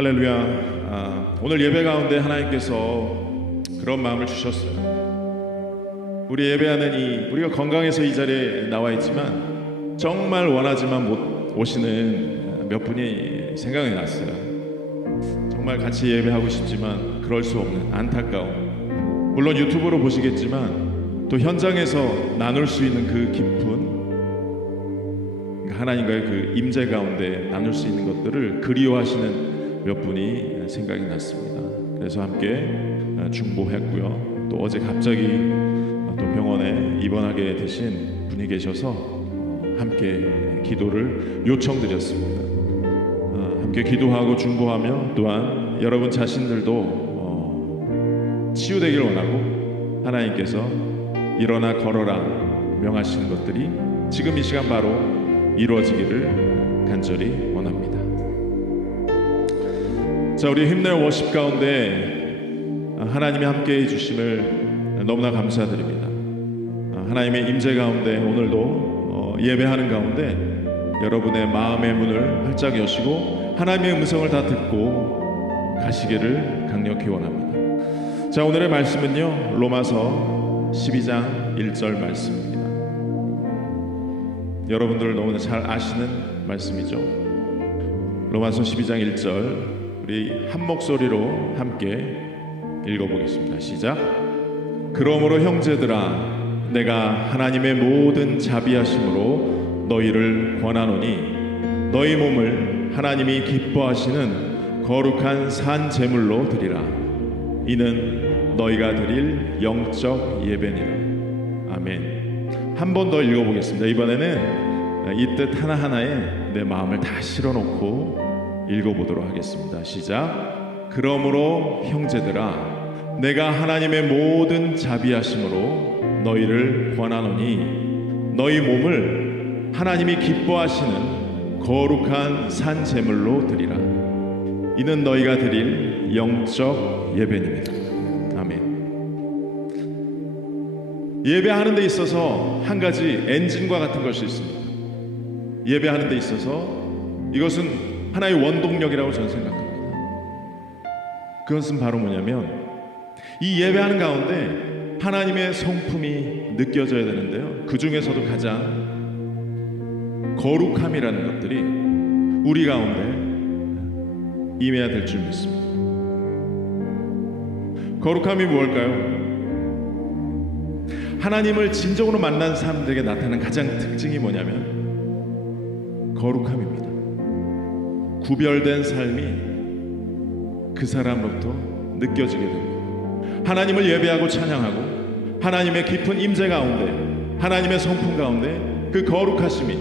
할렐루야. 오늘 예배 가운데 하나님께서 그런 마음을 주셨어요. 우리 예배하는 우리가 건강해서 이 자리에 나와 있지만 정말 원하지만 못 오시는 몇 분이 생각이 났어요. 정말 같이 예배하고 싶지만 그럴 수 없는 안타까움. 물론 유튜브로 보시겠지만 또 현장에서 나눌 수 있는 그 깊은 하나님과의 그 임재 가운데 나눌 수 있는 것들을 그리워하시는 몇 분이 생각이 났습니다. 그래서 함께 중보했고요. 또 어제 갑자기 또 병원에 입원하게 되신 분이 계셔서 함께 기도를 요청드렸습니다. 함께 기도하고 중보하며 또한 여러분 자신들도 치유되길 원하고 하나님께서 일어나 걸어라 명하시는 것들이 지금 이 시간 바로 이루어지기를 간절히 원합니다. 자, 우리 힘내 워십 가운데 하나님이 함께 해주심을 너무나 감사드립니다. 하나님의 임재 가운데 오늘도 예배하는 가운데 여러분의 마음의 문을 활짝 여시고 하나님의 음성을 다 듣고 가시기를 강력히 원합니다. 자, 오늘의 말씀은요, 로마서 12장 1절 말씀입니다. 여러분들 너무나 잘 아시는 말씀이죠. 로마서 12장 1절 우리 한 목소리로 함께 읽어보겠습니다. 시작. 그러므로 형제들아, 내가 하나님의 모든 자비하심으로 너희를 권하노니 너희 몸을 하나님이 기뻐하시는 거룩한 산 제물로 드리라. 이는 너희가 드릴 영적 예배니라. 아멘. 한 번 더 읽어보겠습니다. 이번에는 이 뜻 하나하나에 내 마음을 다 실어놓고 읽어보도록 하겠습니다. 시작. 그러므로 형제들아, 내가 하나님의 모든 자비하심으로 너희를 권하노니 너희 몸을 하나님이 기뻐하시는 거룩한 산 제물로 드리라. 이는 너희가 드릴 영적 예배입니다. 아멘. 예배하는 데 있어서 한 가지 엔진과 같은 것이 있습니다. 예배하는 데 있어서 이것은 하나의 원동력이라고 저는 생각합니다. 그것은 바로 뭐냐면 이 예배하는 가운데 하나님의 성품이 느껴져야 되는데요, 그 중에서도 가장 거룩함이라는 것들이 우리 가운데 임해야 될 줄 믿습니다. 거룩함이 무엇일까요? 하나님을 진정으로 만난 사람들에게 나타나는 가장 특징이 뭐냐면 거룩함입니다. 구별된 삶이 그 사람으로부터 느껴지게 됩니다. 하나님을 예배하고 찬양하고 하나님의 깊은 임재 가운데 하나님의 성품 가운데 그 거룩하심이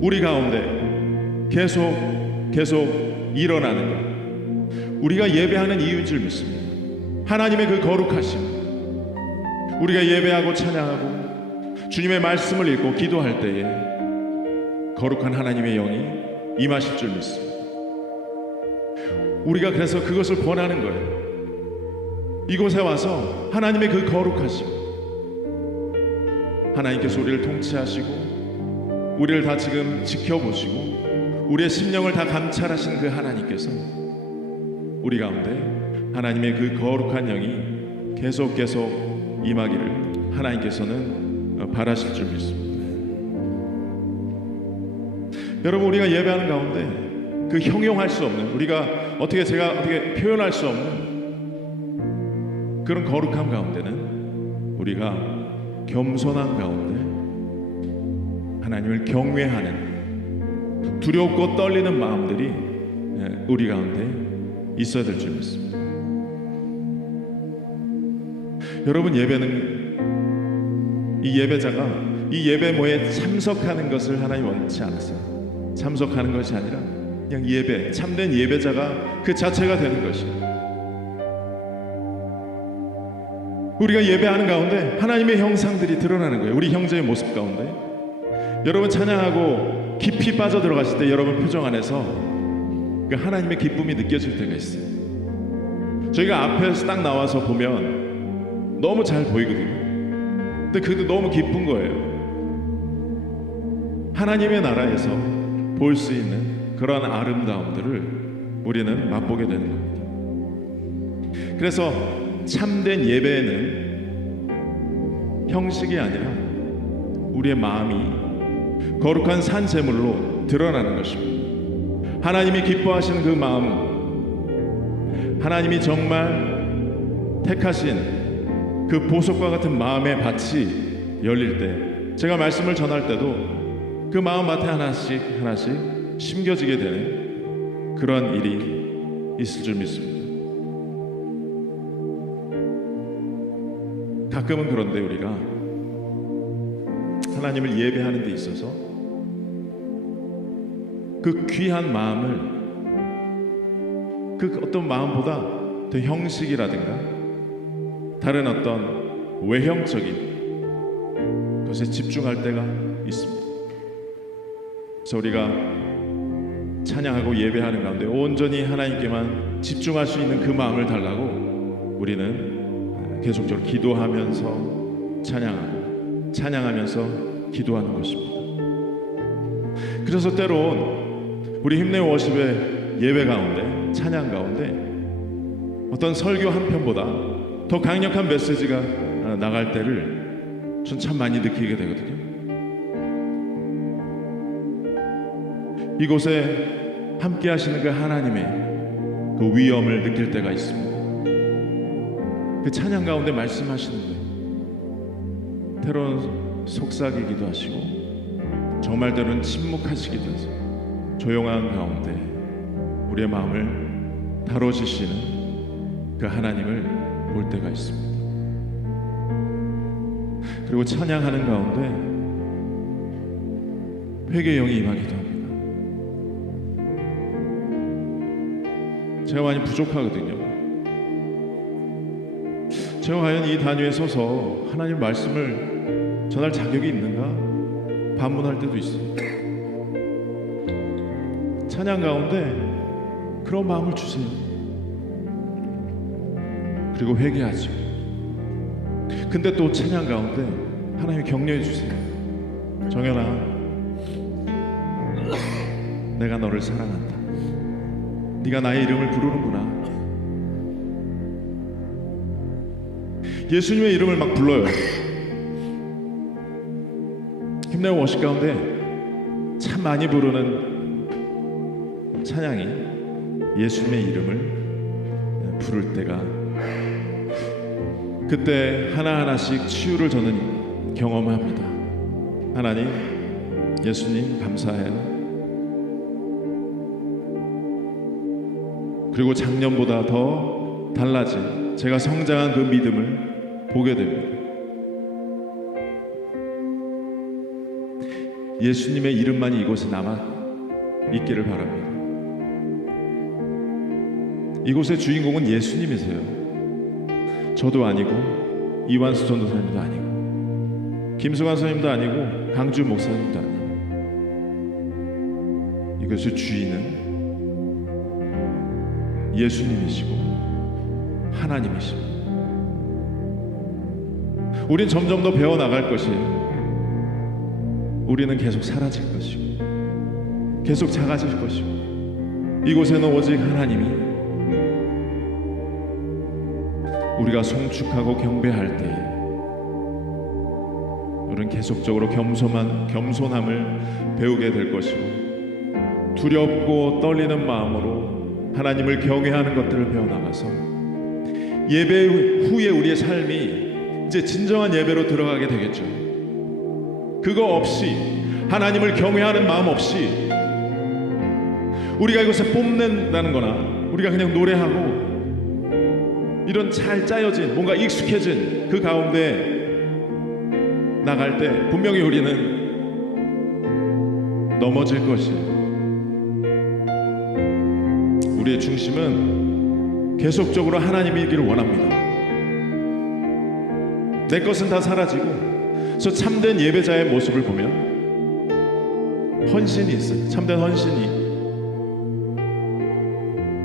우리 가운데 계속 일어나는 것, 우리가 예배하는 이유인 줄 믿습니다. 하나님의 그 거룩하심, 우리가 예배하고 찬양하고 주님의 말씀을 읽고 기도할 때에 거룩한 하나님의 영이 임하실 줄 믿습니다. 우리가 그래서 그것을 권하는 거예요. 이곳에 와서 하나님의 그 거룩하심, 하나님께서 우리를 통치하시고 우리를 다 지금 지켜보시고 우리의 심령을 다 감찰하신 그 하나님께서 우리 가운데 하나님의 그 거룩한 영이 계속 임하기를 하나님께서는 바라실 줄 믿습니다. 여러분, 우리가 예배하는 가운데 그 형용할 수 없는, 제가 어떻게 표현할 수 없는 그런 거룩함 가운데는 우리가 겸손한 가운데 하나님을 경외하는 두렵고 떨리는 마음들이 우리 가운데 있어야 될 줄 믿습니다. 여러분, 예배는 이 예배자가 이 예배모에 참석하는 것을 하나님 원치 않으세요. 참석하는 것이 아니라 그냥 예배, 참된 예배자가 그 자체가 되는 것이에요. 우리가 예배하는 가운데 하나님의 형상들이 드러나는 거예요. 우리 형제의 모습 가운데. 여러분 찬양하고 깊이 빠져들어가실 때 여러분 표정 안에서 그 하나님의 기쁨이 느껴질 때가 있어요. 저희가 앞에서 딱 나와서 보면 너무 잘 보이거든요. 근데 그것도 너무 기쁜 거예요. 하나님의 나라에서 볼 수 있는 그러한 아름다움들을 우리는 맛보게 되는 겁니다. 그래서 참된 예배에는 형식이 아니라 우리의 마음이 거룩한 산 제물로 드러나는 것입니다. 하나님이 기뻐하시는 그 마음, 하나님이 정말 택하신 그 보석과 같은 마음의 밭이 열릴 때, 제가 말씀을 전할 때도 그 마음밭에 하나씩 하나씩 심겨지게 되는 그러한 일이 있을 줄 믿습니다. 가끔은 그런데 우리가 하나님을 예배하는 데 있어서 그 귀한 마음을 그 어떤 마음보다 더 형식이라든가 다른 어떤 외형적인 것에 집중할 때가 있습니다. 그래서 우리가 찬양하고 예배하는 가운데 온전히 하나님께만 집중할 수 있는 그 마음을 달라고 우리는 계속적으로 기도하면서 찬양하면서 기도하는 것입니다. 그래서 때론 우리 힘내 워십의 예배 가운데, 찬양 가운데 어떤 설교 한 편보다 더 강력한 메시지가 나갈 때를 전 참 많이 느끼게 되거든요. 이곳에 함께 하시는 그 하나님의 그 위엄을 느낄 때가 있습니다. 그 찬양 가운데 말씀하시는 거예요. 때로는 속삭이기도 하시고 정말 때로는 침묵하시기도 하시고 조용한 가운데 우리의 마음을 다뤄주시는 그 하나님을 볼 때가 있습니다. 그리고 찬양하는 가운데 회개의 영이 임하기도 합니다. 제가 많이 부족하거든요. 제가 과연 이 단위에 서서 하나님 말씀을 전할 자격이 있는가 반문할 때도 있어요. 찬양 가운데 그런 마음을 주세요. 그리고 회개하죠. 근데 또 찬양 가운데 하나님 격려해 주세요. 정연아, 내가 너를 사랑한다. 네가 나의 이름을 부르는구나. 예수님의 이름을 막 불러요. 힘내 워십 가운데 참 많이 부르는 찬양이 예수님의 이름을 부를 때가, 그때 하나하나씩 치유를 저는 경험합니다. 하나님, 예수님 감사해요. 그리고 작년보다 더 달라진 제가 성장한 그 믿음을 보게 됩니다. 예수님의 이름만이 이곳에 남아 있기를 바랍니다. 이곳의 주인공은 예수님이세요. 저도 아니고 이완수 전도사님도 아니고 김승환 선생님도 아니고 강주 목사님도 아니고, 이것의 주인은 예수님이시고 하나님이십니다. 우린 점점 더 배워나갈 것이에요. 우리는 계속 사라질 것이고 계속 작아질 것이고, 이곳에는 오직 하나님이 우리가 송축하고 경배할 때에 우리는 계속적으로 겸손함을 배우게 될 것이고, 두렵고 떨리는 마음으로 하나님을 경외하는 것들을 배워나가서 예배 후에 우리의 삶이 이제 진정한 예배로 들어가게 되겠죠. 그거 없이, 하나님을 경외하는 마음 없이 우리가 이것을 뽐낸다는 거나 우리가 그냥 노래하고 이런 잘 짜여진 뭔가 익숙해진 그 가운데 나갈 때 분명히 우리는 넘어질 것이에요. 우리의 중심은 계속적으로 하나님이기를 원합니다. 내 것은 다 사라지고, 그래서 참된 예배자의 모습을 보면 헌신이 있어요. 참된 헌신이,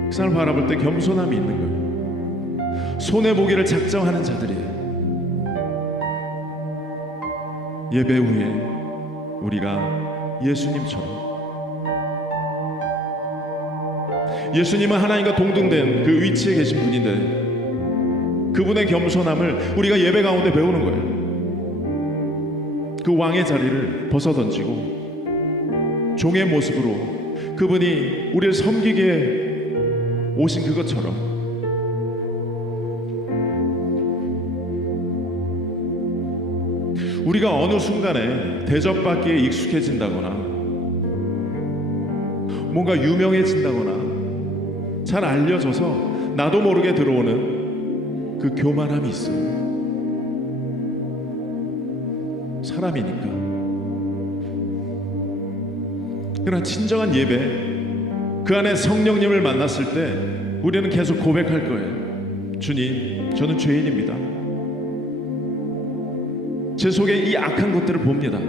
그 사람을 바라볼 때 겸손함이 있는 거예요. 손해보기를 작정하는 자들이에요. 예배 후에 우리가 예수님처럼 예수님은 하나님과 동등된 그 위치에 계신 분인데 그분의 겸손함을 우리가 예배 가운데 배우는 거예요. 그 왕의 자리를 벗어던지고 종의 모습으로 그분이 우리를 섬기게 오신 그것처럼 우리가 어느 순간에 대접받기에 익숙해진다거나 뭔가 유명해진다거나 잘 알려져서 나도 모르게 들어오는 그 교만함이 있어요. 사람이니까. 그러나 진정한 예배, 그 안에 성령님을 만났을 때 우리는 계속 고백할 거예요. 주님, 저는 죄인입니다. 제 속에 이 악한 것들을 봅니다.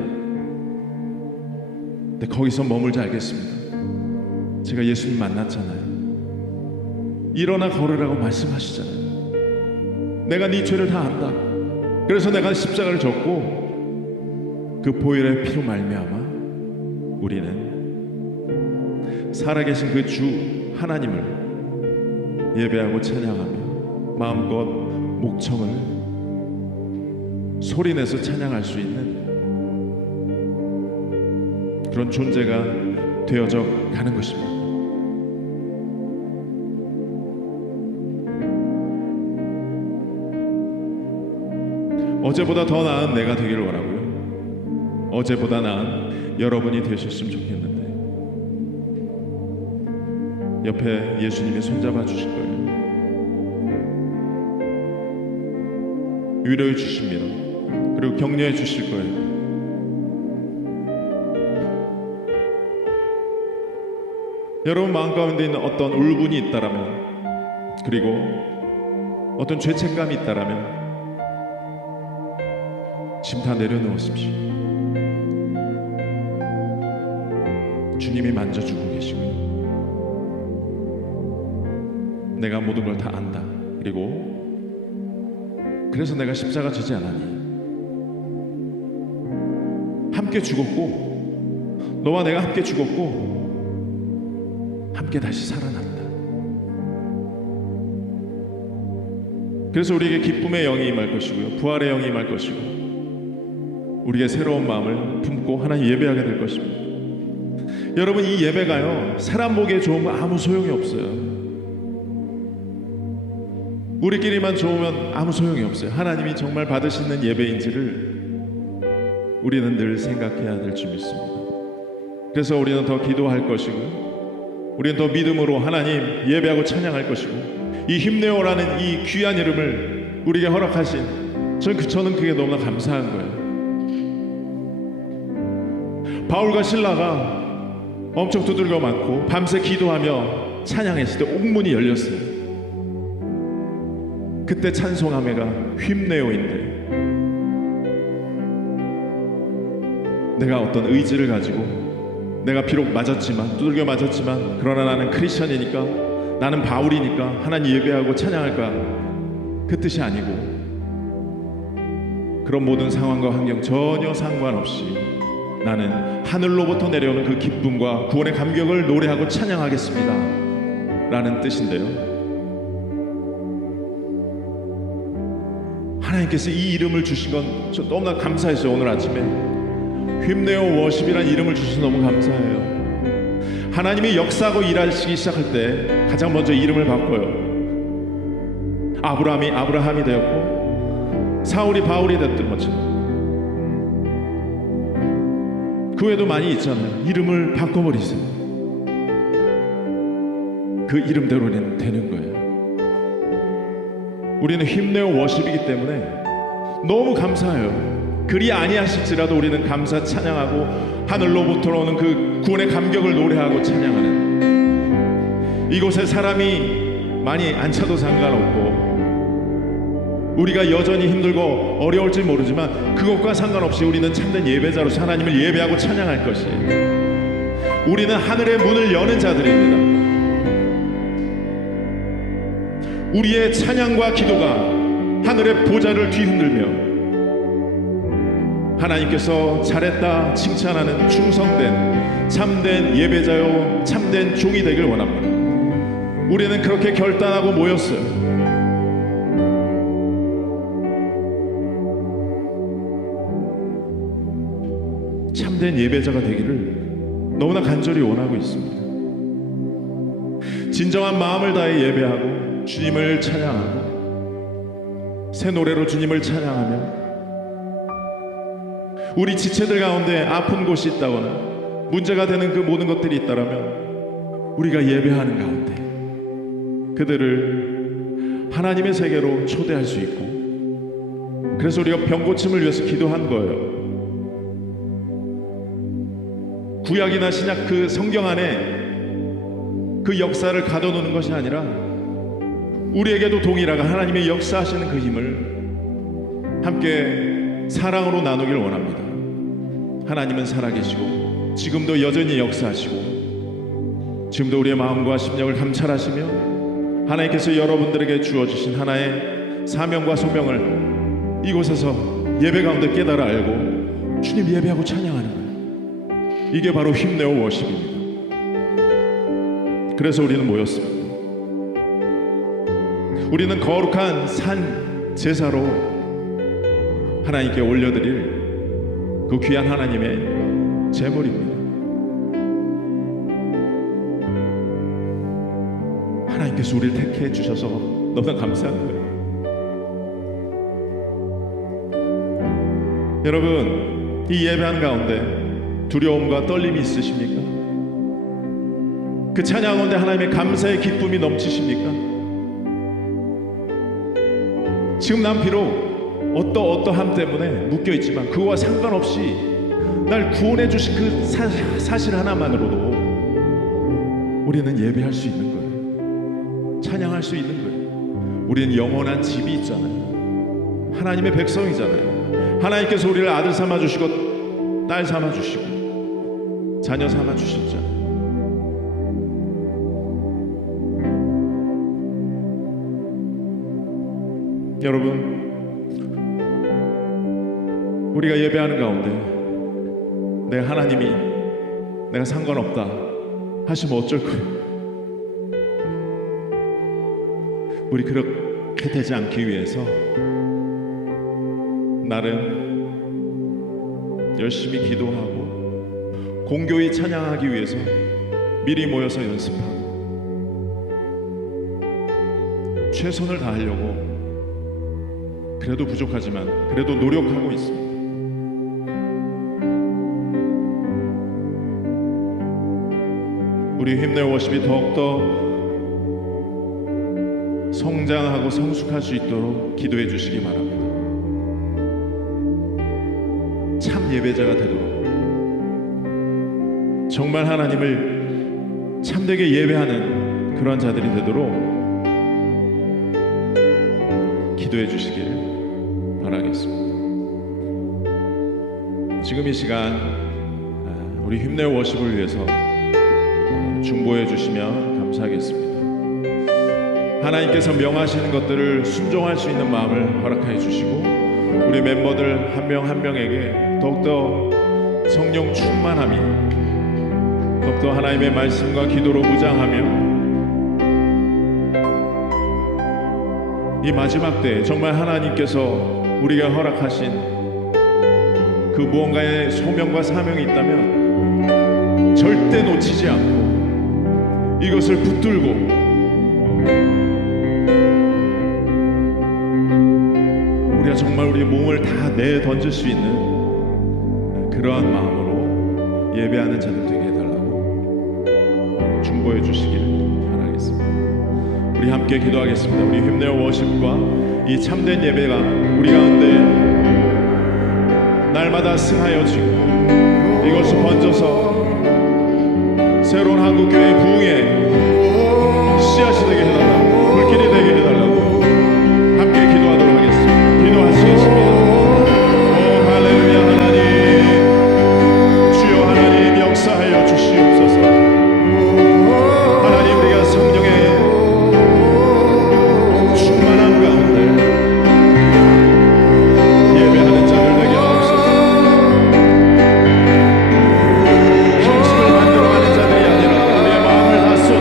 근데 거기서 머물지 않겠습니다. 제가 예수님 만났잖아요. 일어나 걸으라고 말씀하시잖아요. 내가 네 죄를 다 안다. 그래서 내가 십자가를 졌고 그 보혈의 피로 말미암아 우리는 살아계신 그 주 하나님을 예배하고 찬양하며 마음껏 목청을 소리내서 찬양할 수 있는 그런 존재가 되어져 가는 것입니다. 어제보다 더 나은 내가 되기를 원하고요. 어제보다 나은 여러분이 되셨으면 좋겠는데 옆에 예수님이 손잡아 주실 거예요. 위로해 주십니다. 그리고 격려해 주실 거예요. 여러분 마음 가운데 있는 어떤 울분이 있다라면, 그리고 어떤 죄책감이 있다라면 지금 다 내려놓으십시오. 주님이 만져주고 계시고요. 내가 모든 걸 다 안다. 그리고 그래서 내가 십자가 지지 않았니? 함께 죽었고, 너와 내가 함께 죽었고 함께 다시 살아났다. 그래서 우리에게 기쁨의 영이 임할 것이고요, 부활의 영이 임할 것이고, 우리의 새로운 마음을 품고 하나님 예배하게 될 것입니다. 여러분, 이 예배가요, 사람 보기에 좋으면 아무 소용이 없어요. 우리끼리만 좋으면 아무 소용이 없어요. 하나님이 정말 받으시는 예배인지를 우리는 늘 생각해야 될 줄 믿습니다. 그래서 우리는 더 기도할 것이고, 우리는 더 믿음으로 하나님 예배하고 찬양할 것이고, 이 힘내어라는 이 귀한 이름을 우리에게 허락하신 저는 그게 너무나 감사한 거예요. 바울과 신라가 엄청 두들겨 맞고 밤새 기도하며 찬양했을 때 옥문이 열렸어요. 그때 찬송함에가 힘내어인데, 내가 어떤 의지를 가지고 내가 비록 맞았지만, 두들겨 맞았지만, 그러나 나는 크리스천이니까, 나는 바울이니까 하나님 예배하고 찬양할 거야, 그 뜻이 아니고, 그런 모든 상황과 환경 전혀 상관없이 나는 하늘로부터 내려오는 그 기쁨과 구원의 감격을 노래하고 찬양하겠습니다 라는 뜻인데요, 하나님께서 이 이름을 주신 건 저 너무나 감사했어요. 오늘 아침에 힘내어 워십이라는 이름을 주셔서 너무 감사해요. 하나님이 역사하고 일하시기 시작할 때 가장 먼저 이름을 바꿔요. 아브라함이 아브라함이 되었고, 사울이 바울이 됐던 것처럼 그 외에도 많이 있잖아요. 이름을 바꿔버리세요. 그 이름대로는 되는 거예요. 우리는 힘내어 워십이기 때문에 너무 감사해요. 그리 아니하실지라도 우리는 감사 찬양하고 하늘로부터 오는 그 구원의 감격을 노래하고 찬양하는, 이곳에 사람이 많이 안 차도 상관없고 우리가 여전히 힘들고 어려울지 모르지만 그것과 상관없이 우리는 참된 예배자로서 하나님을 예배하고 찬양할 것이에요. 우리는 하늘의 문을 여는 자들입니다. 우리의 찬양과 기도가 하늘의 보좌를 뒤흔들며 하나님께서 잘했다 칭찬하는 충성된 참된 예배자요 참된 종이 되길 원합니다. 우리는 그렇게 결단하고 모였어요. 참된 예배자가 되기를 너무나 간절히 원하고 있습니다. 진정한 마음을 다해 예배하고 주님을 찬양하고 새 노래로 주님을 찬양하며 우리 지체들 가운데 아픈 곳이 있다거나 문제가 되는 그 모든 것들이 있다라면 우리가 예배하는 가운데 그들을 하나님의 세계로 초대할 수 있고, 그래서 우리가 병고침을 위해서 기도한 거예요. 구약이나 신약 그 성경 안에 그 역사를 가둬놓는 것이 아니라 우리에게도 동일하게 하나님의 역사하시는 그 힘을 함께 사랑으로 나누길 원합니다. 하나님은 살아계시고 지금도 여전히 역사하시고 지금도 우리의 마음과 심령을 감찰하시며 하나님께서 여러분들에게 주어주신 하나의 사명과 소명을 이곳에서 예배 가운데 깨달아 알고 주님 예배하고 찬양하는 거예요. 이게 바로 힘내어 워십입니다. 그래서 우리는 모였습니다. 우리는 거룩한 산 제사로 하나님께 올려드릴 그 귀한 하나님의 제물입니다. 하나님께서 우리를 택해 주셔서 너무나 감사한 거예요. 여러분, 이 예배하는 가운데 두려움과 떨림이 있으십니까? 그 찬양 가운데 하나님의 감사의 기쁨이 넘치십니까? 지금 난 비록 어떠함 때문에 묶여있지만 그거와 상관없이 날 구원해 주신 그 사실 하나만으로도 우리는 예배할 수 있는 거예요. 찬양할 수 있는 거예요. 우리는 영원한 집이 있잖아요. 하나님의 백성이잖아요. 하나님께서 우리를 아들 삼아 주시고 딸 삼아 주시고 자녀 삼아 주셨잖아요. 여러분, 우리가 예배하는 가운데 내 하나님이 내가 상관없다 하시면 어쩔 거예요? 우리 그렇게 되지 않기 위해서 나름 열심히 기도하고 공교히 찬양하기 위해서 미리 모여서 연습하고 최선을 다하려고 그래도 부족하지만 그래도 노력하고 있습니다. 우리 힘내어 워십이 더욱더 성장하고 성숙할 수 있도록 기도해 주시기 바랍니다. 참 예배자가 되도록 정말 하나님을 참되게 예배하는 그러한 자들이 되도록 기도해 주시길 바라겠습니다. 지금 이 시간 우리 힘내어 워십을 위해서 중보해 주시면 감사하겠습니다. 하나님께서 명하시는 것들을 순종할 수 있는 마음을 허락하여 주시고 우리 멤버들 한 명 한 명에게 더욱더 성령 충만함이 더욱더 하나님의 말씀과 기도로 무장하며 이 마지막 때 정말 하나님께서 우리가 허락하신 그 무언가의 소명과 사명이 있다면 절대 놓치지 않고 이것을 붙들고 우리가 정말 우리의 몸을 다 내던질 수 있는 그러한 마음으로 예배하는 자들 되게 해달라고 중보해 주시길 바라겠습니다. 우리 함께 기도하겠습니다. 우리 힘내어 워십과 이 참된 예배가 우리 가운데 날마다 승하여지고 이것을 번져서 새로운 한국교회 부흥의 씨앗이 되게 해달라고, 불길이 되게 해달라고 함께 기도하도록 하겠습니다. 기도하시겠습니다. 오 할렐루야. 하나님, 주여 하나님 역사하여 주시옵소서. 하나님, 우리가 성령의 충만함 가운데 예배하는 자들 되게 하옵소서. 힘심을 만들어가는 자들이 아니라 우리의 마음을 다 쏟아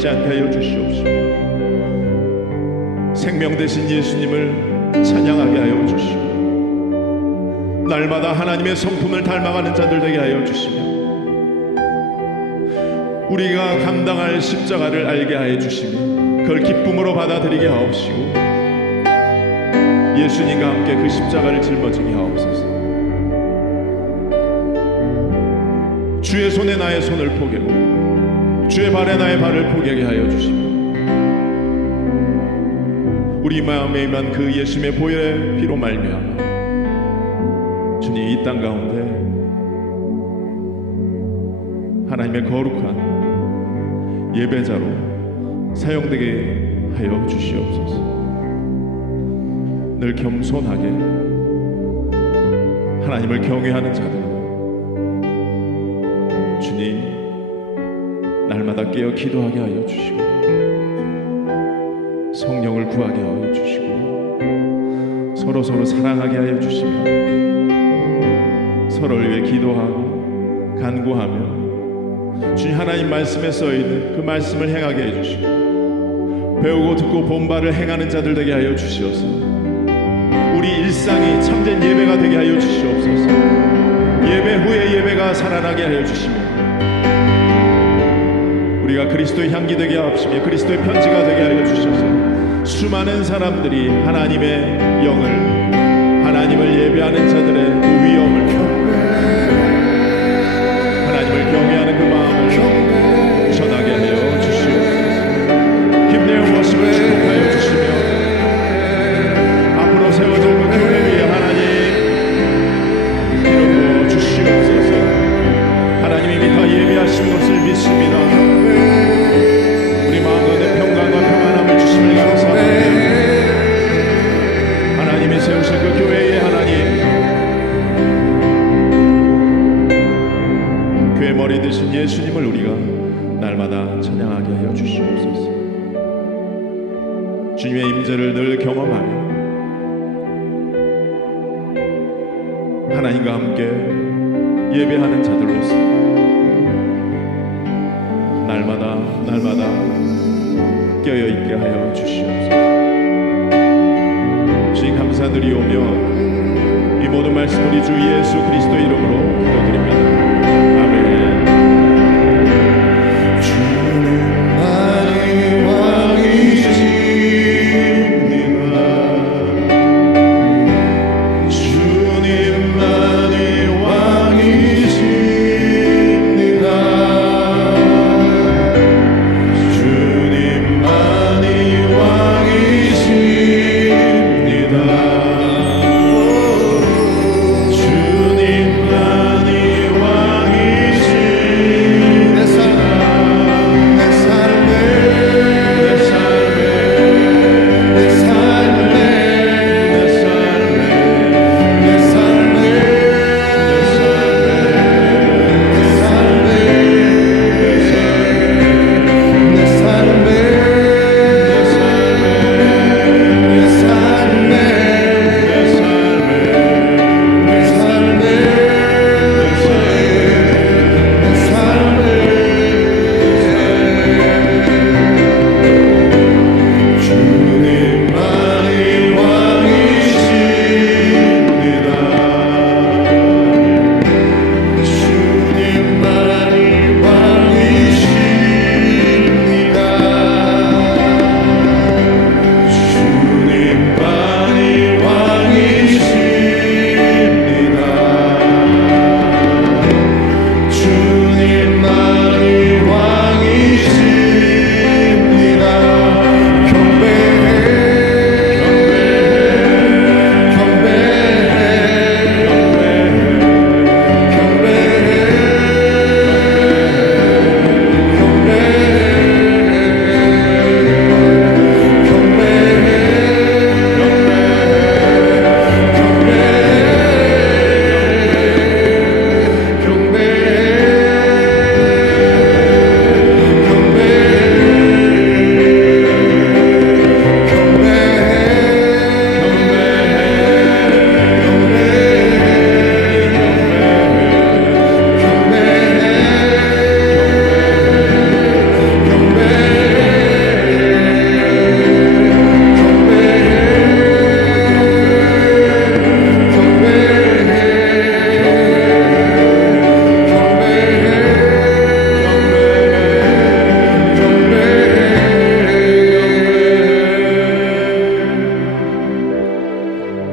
잊지 않게 하여 주시옵시고 생명 되신 예수님을 찬양하게 하여 주시고 날마다 하나님의 성품을 닮아가는 자들 되게 하여 주시며 우리가 감당할 십자가를 알게 하여 주시며 그걸 기쁨으로 받아들이게 하옵시고 예수님과 함께 그 십자가를 짊어지게 하옵소서. 주의 손에 나의 손을 포개고 주의 발에 나의 발을 포개게 하여 주시며 우리 마음에 임한 그 예수님의 보혈의 피로 말미암아 주님 이 땅 가운데 하나님의 거룩한 예배자로 사용되게 하여 주시옵소서. 늘 겸손하게 하나님을 경외하는 자들 주님 날마다 깨어 기도하게 하여 주시고 성령을 구하게 하여 주시고 서로 사랑하게 하여 주시며 서로를 위해 기도하고 간구하며 주님 하나님 말씀에 써있는 그 말씀을 행하게 해주시고 배우고 듣고 본바를 행하는 자들 되게 하여 주시옵소서. 우리 일상이 참된 예배가 되게 하여 주시옵소서. 예배 후에 예배가 살아나게 하여 주시며 우리가 그리스도의 향기 되게 하옵시며 그리스도의 편지가 되게 하여 주셔서 수많은 사람들이 하나님의 영을 하나님을 예배하는 자들의 그 위엄을 하나님을 경외하는 그 마음을 전하게 하여 주시옵소서. 힘내어 모습을 축복하여 주시며 앞으로 세워질 그 교회 위에 하나님 기름 부어 주시옵소서. 하나님이 이미 다 예비하신 것을 믿습니다. 우리 마음 가운데 평강과 평안함을 주심을 감사합니다. 하나님이 세우신 그 교회의 하나님 교회 머리 되신 예수님을 우리가 날마다 찬양하게 하여 주시옵소서. 주님의 임재를 늘 경험하며 하나님과 함께 예배하는 자들로서 날마다 깨어있게 하여 주시옵소서. 주님 감사드리오며 이 모든 말씀 우리 주 예수 그리스도 이름으로 기도드립니다. 주님만이 왕이십니다.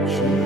주